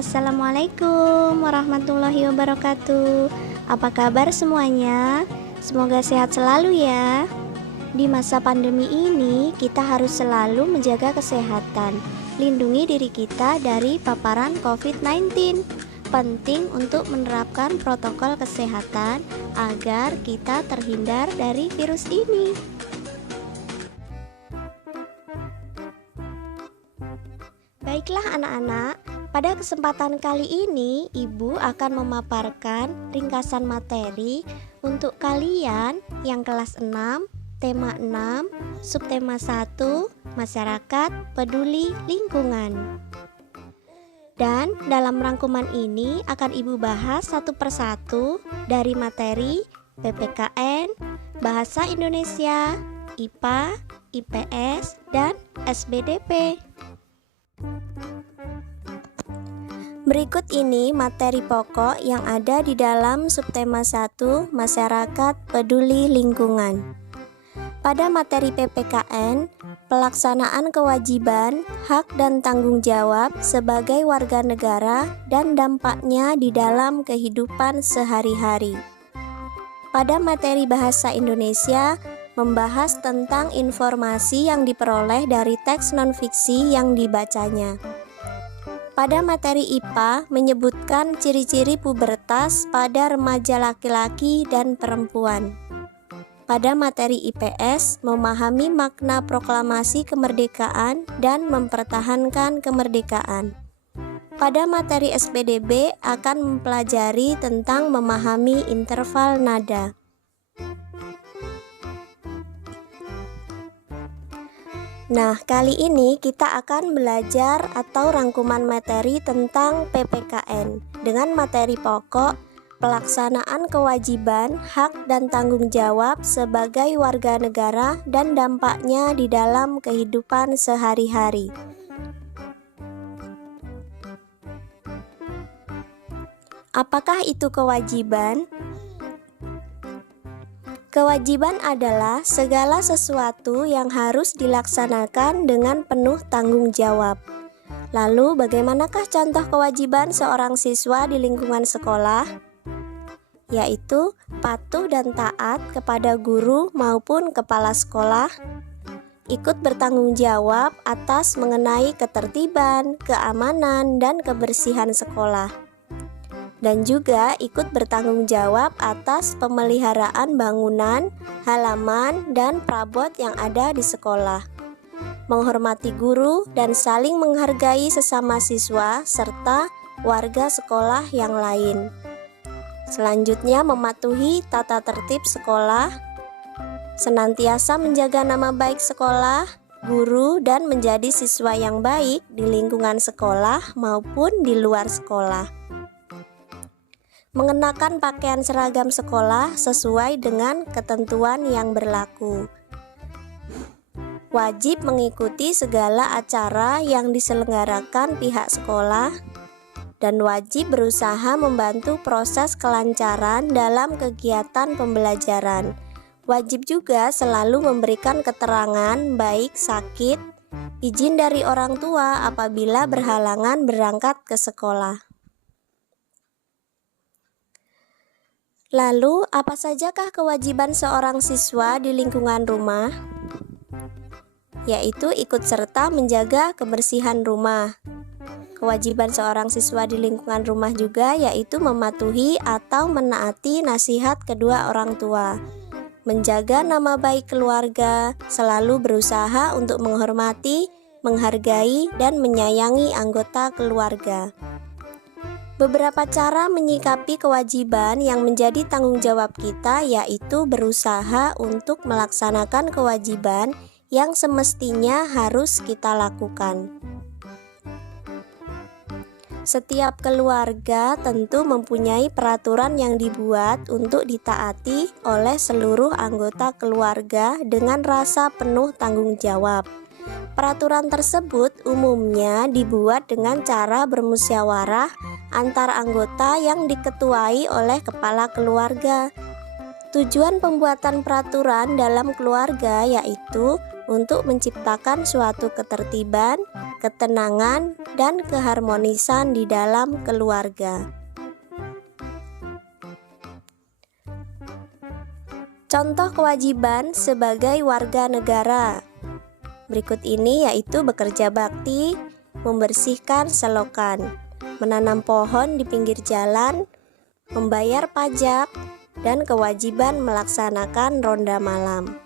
Assalamualaikum warahmatullahi wabarakatuh. Apa kabar semuanya? Semoga sehat selalu ya. Di masa pandemi ini, kita harus selalu menjaga kesehatan, lindungi diri kita dari paparan COVID-19. Penting untuk menerapkan protokol kesehatan agar kita terhindar dari virus ini. Baiklah anak-anak, pada kesempatan kali ini Ibu akan memaparkan ringkasan materi untuk kalian yang kelas 6, tema 6, subtema 1, masyarakat peduli lingkungan. Dan dalam rangkuman ini akan Ibu bahas satu persatu dari materi PPKN, Bahasa Indonesia, IPA, IPS, dan SBDP. Berikut ini materi pokok yang ada di dalam subtema 1 Masyarakat Peduli Lingkungan. Pada materi PPKN, pelaksanaan kewajiban, hak dan tanggung jawab sebagai warga negara dan dampaknya di dalam kehidupan sehari-hari. Pada materi Bahasa Indonesia, membahas tentang informasi yang diperoleh dari teks non-fiksi yang dibacanya. Pada materi IPA menyebutkan ciri-ciri pubertas pada remaja laki-laki dan perempuan. Pada materi IPS memahami makna proklamasi kemerdekaan dan mempertahankan kemerdekaan. Pada materi SPDB akan mempelajari tentang memahami interval nada. Nah, kali ini kita akan belajar atau rangkuman materi tentang PPKN dengan materi pokok pelaksanaan kewajiban, hak dan tanggung jawab sebagai warga negara dan dampaknya di dalam kehidupan sehari-hari. Apakah itu kewajiban? Kewajiban adalah segala sesuatu yang harus dilaksanakan dengan penuh tanggung jawab. Lalu, bagaimanakah contoh kewajiban seorang siswa di lingkungan sekolah? Yaitu patuh dan taat kepada guru maupun kepala sekolah, ikut bertanggung jawab atas mengenai ketertiban, keamanan, dan kebersihan sekolah. Dan juga ikut bertanggung jawab atas pemeliharaan bangunan, halaman, dan perabot yang ada di sekolah. Menghormati guru dan saling menghargai sesama siswa serta warga sekolah yang lain. Selanjutnya mematuhi tata tertib sekolah, senantiasa menjaga nama baik sekolah, guru, dan menjadi siswa yang baik di lingkungan sekolah maupun di luar sekolah. Mengenakan pakaian seragam sekolah sesuai dengan ketentuan yang berlaku. Wajib mengikuti segala acara yang diselenggarakan pihak sekolah dan wajib berusaha membantu proses kelancaran dalam kegiatan pembelajaran. Wajib juga selalu memberikan keterangan baik sakit, izin dari orang tua apabila berhalangan berangkat ke sekolah. Lalu, apa sajakah kewajiban seorang siswa di lingkungan rumah? Yaitu ikut serta menjaga kebersihan rumah. Kewajiban seorang siswa di lingkungan rumah juga yaitu mematuhi atau menaati nasihat kedua orang tua, menjaga nama baik keluarga, selalu berusaha untuk menghormati, menghargai, dan menyayangi anggota keluarga. Beberapa cara menyikapi kewajiban yang menjadi tanggung jawab kita yaitu berusaha untuk melaksanakan kewajiban yang semestinya harus kita lakukan. Setiap keluarga tentu mempunyai peraturan yang dibuat untuk ditaati oleh seluruh anggota keluarga dengan rasa penuh tanggung jawab. Peraturan tersebut umumnya dibuat dengan cara bermusyawarah antar anggota yang diketuai oleh kepala keluarga. Tujuan pembuatan peraturan dalam keluarga yaitu untuk menciptakan suatu ketertiban, ketenangan, dan keharmonisan di dalam keluarga. Contoh kewajiban sebagai warga negara berikut ini yaitu bekerja bakti, membersihkan selokan, menanam pohon di pinggir jalan, membayar pajak, dan kewajiban melaksanakan ronda malam.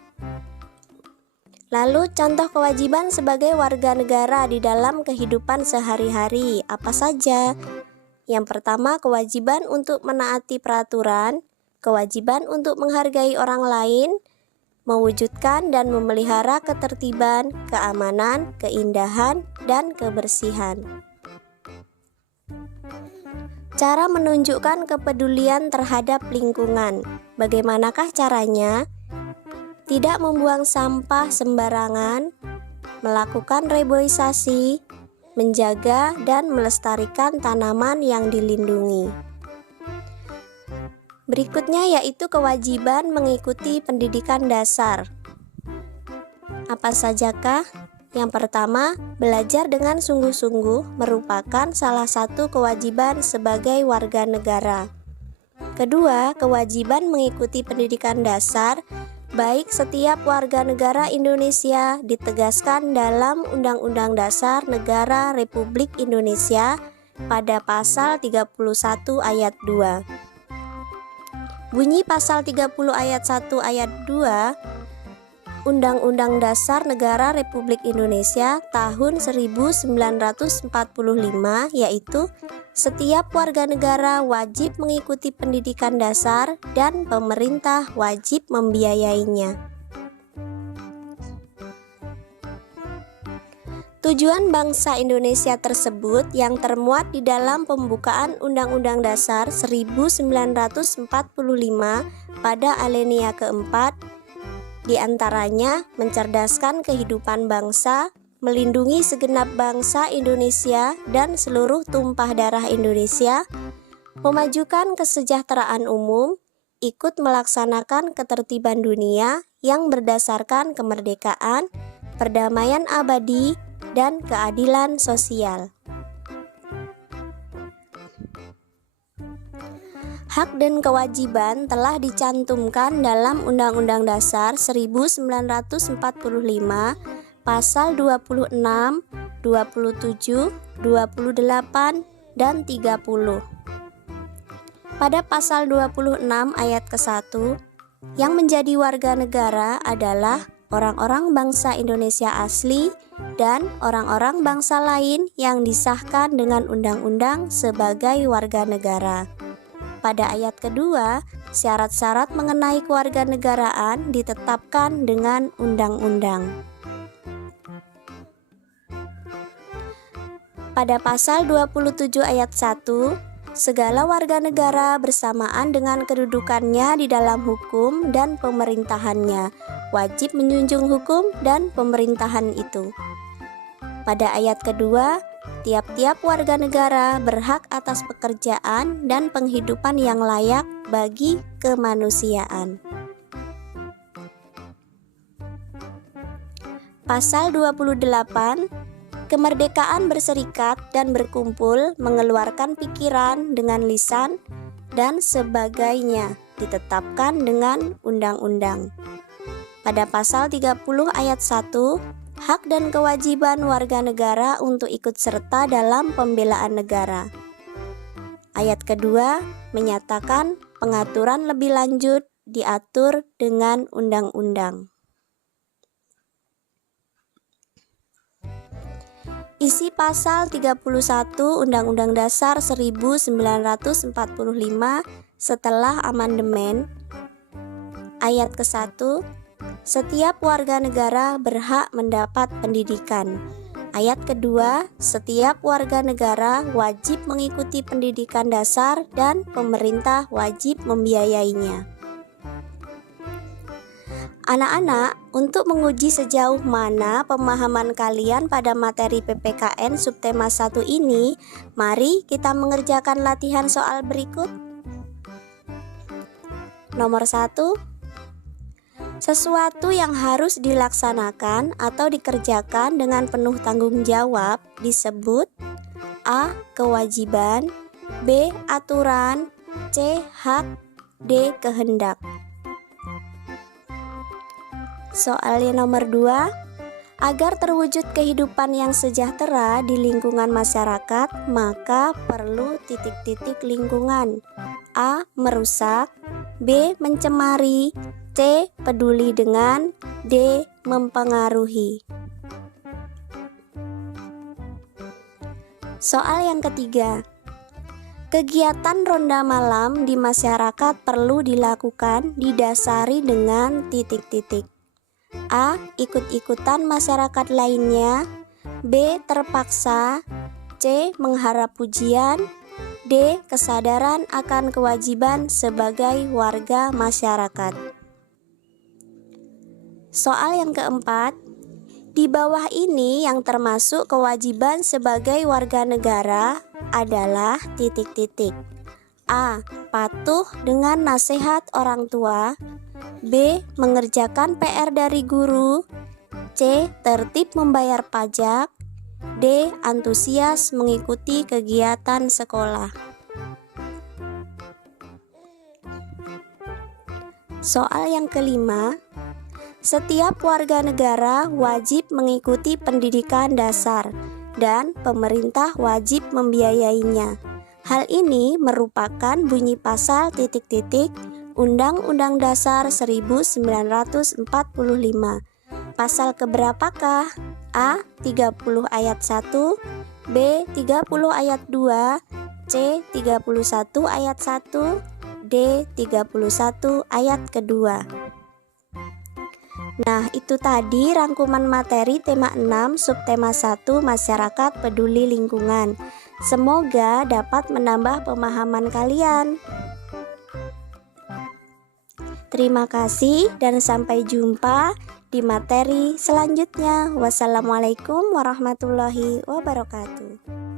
Lalu contoh kewajiban sebagai warga negara di dalam kehidupan sehari-hari apa saja? Yang pertama, kewajiban untuk menaati peraturan, kewajiban untuk menghargai orang lain, mewujudkan dan memelihara ketertiban, keamanan, keindahan, dan kebersihan. Cara menunjukkan kepedulian terhadap lingkungan. Bagaimanakah caranya? Tidak membuang sampah sembarangan, melakukan reboisasi, menjaga dan melestarikan tanaman yang dilindungi. Berikutnya yaitu kewajiban mengikuti pendidikan dasar. Apa sajakah? Yang pertama, belajar dengan sungguh-sungguh merupakan salah satu kewajiban sebagai warga negara. Kedua, kewajiban mengikuti pendidikan dasar baik setiap warga negara Indonesia ditegaskan dalam Undang-Undang Dasar Negara Republik Indonesia pada pasal 31 ayat 2. Bunyi pasal 30 ayat 1 ayat 2 Undang-Undang Dasar Negara Republik Indonesia tahun 1945 yaitu setiap warga negara wajib mengikuti pendidikan dasar dan pemerintah wajib membiayainya. Tujuan bangsa Indonesia tersebut yang termuat di dalam pembukaan Undang-Undang Dasar 1945 pada alinea keempat, di antaranya mencerdaskan kehidupan bangsa, melindungi segenap bangsa Indonesia dan seluruh tumpah darah Indonesia, memajukan kesejahteraan umum, ikut melaksanakan ketertiban dunia yang berdasarkan kemerdekaan, perdamaian abadi, dan keadilan sosial. Hak dan kewajiban telah dicantumkan dalam Undang-Undang Dasar 1945 pasal 26, 27, 28, dan 30. Pada pasal 26 ayat ke-1, yang menjadi warga negara adalah orang-orang bangsa Indonesia asli dan orang-orang bangsa lain yang disahkan dengan undang-undang sebagai warga negara. Pada ayat kedua, syarat-syarat mengenai kewarganegaraan ditetapkan dengan undang-undang. Pada pasal 27 ayat 1, segala warga negara bersamaan dengan kedudukannya di dalam hukum dan pemerintahannya wajib menjunjung hukum dan pemerintahan itu. Pada ayat kedua, tiap-tiap warga negara berhak atas pekerjaan dan penghidupan yang layak bagi kemanusiaan. Pasal 28, kemerdekaan berserikat dan berkumpul, mengeluarkan pikiran dengan lisan dan sebagainya ditetapkan dengan undang-undang. Pada pasal 30 ayat 1, hak dan kewajiban warga negara untuk ikut serta dalam pembelaan negara. Ayat kedua menyatakan pengaturan lebih lanjut diatur dengan undang-undang. Isi pasal 31 Undang-Undang Dasar 1945 setelah amandemen. Ayat ke-1, setiap warga negara berhak mendapat pendidikan. Ayat kedua, setiap warga negara wajib mengikuti pendidikan dasar dan pemerintah wajib membiayainya. Anak-anak, untuk menguji sejauh mana pemahaman kalian pada materi PPKN subtema 1 ini, mari kita mengerjakan latihan soal berikut. Nomor 1, sesuatu yang harus dilaksanakan atau dikerjakan dengan penuh tanggung jawab disebut A. Kewajiban, B. Aturan, C. Hak, D. Kehendak. Soal yang nomor 2, agar terwujud kehidupan yang sejahtera di lingkungan masyarakat, maka perlu titik-titik lingkungan. A. Merusak, B. Mencemari, C. Peduli dengan, D. Mempengaruhi. Soal yang ketiga, kegiatan ronda malam di masyarakat perlu dilakukan didasari dengan titik-titik. A. Ikut-ikutan masyarakat lainnya, B. Terpaksa, C. Mengharap pujian, D. Kesadaran akan kewajiban sebagai warga masyarakat. Soal yang keempat, di bawah ini yang termasuk kewajiban sebagai warga negara adalah titik-titik. A. Patuh dengan nasihat orang tua, B. Mengerjakan PR dari guru, C. Tertib membayar pajak, D. Antusias mengikuti kegiatan sekolah. Soal yang kelima, setiap warga negara wajib mengikuti pendidikan dasar dan pemerintah wajib membiayainya. Hal ini merupakan bunyi pasal titik-titik Undang-Undang Dasar 1945. Pasal keberapakah? A. 30 ayat 1, B. 30 ayat 2, C. 31 ayat 1, D. 31 ayat kedua. Nah, itu tadi rangkuman materi tema 6 subtema 1 masyarakat peduli lingkungan. Semoga dapat menambah pemahaman kalian. Terima kasih dan sampai jumpa di materi selanjutnya. Wassalamualaikum warahmatullahi wabarakatuh.